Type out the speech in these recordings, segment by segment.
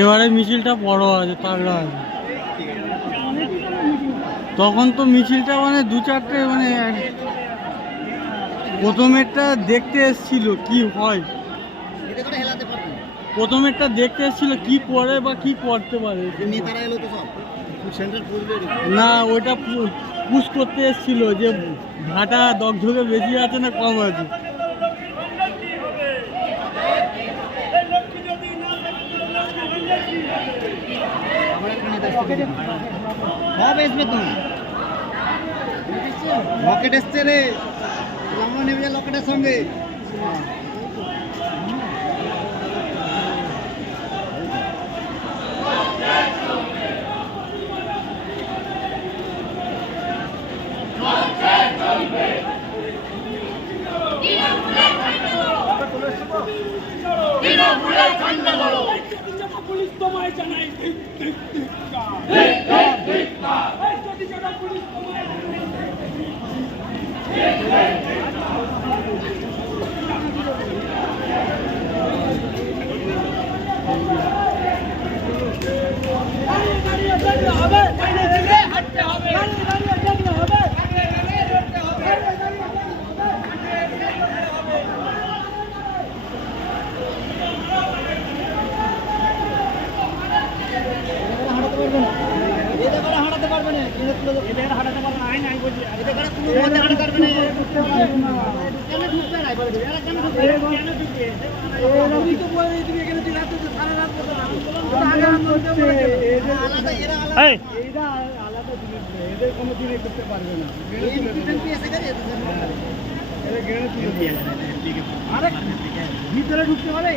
এবারে মিছিলটা বড় আছে, তাগড়া আছে। তখন তো মিছিলটা মানে দু চারটে মানে প্রথমেরটা দেখতে এসেছিল কি হয়, প্রথমেরটা দেখতে এসেছিল কি করে বা কি করতে পারে না, ওইটা পুশ করতে এসেছিল যে ভাটা দগধগে বেশি আছে না কম আছে। লকেট এসছে রে, আমরা নেমে যাই লকেটের সঙ্গে। পুলিশ তোমায় জানাই হাঁটাতে পারবে না, হাঁটাতে পারবে না, আইন আইন বলছি হাঁটাতে পারবে না। কেন ঢুকবে না? কেন ঢুকবে? রবি তো বলে তুমি এখানে তুই রাত সারা রাত বলো না, আলাদা এরা আলাদা জিনিস, এদের কোনো দিনে করতে পারবে না। ভিতরে ঢুকতে পারে,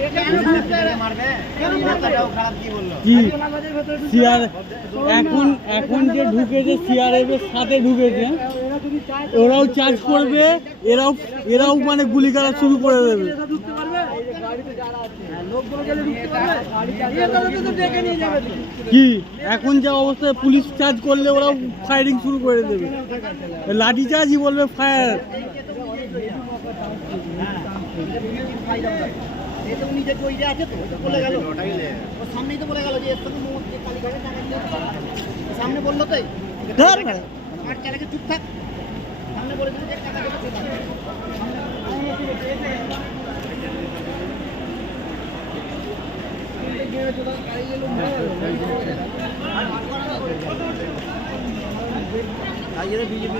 এখন যে ঢুকেছে সিআরএফ এর সাথে ঢুকেছে, ওরাও চার্জ করবে, এরাও মানে গুলি করা শুরু করে দেবে। কি এখন যা অবস্থায় পুলিশ চার্জ করলে ওরাও ফায়ারিং শুরু করে দেবে, লাঠি চার্জই বলবে ফায়ার। সামনেই তো বলে গেল যে সামনে বললো তো চুপ থাক, সামনে বলে দিল যে টাকা দেবে। বিজেপি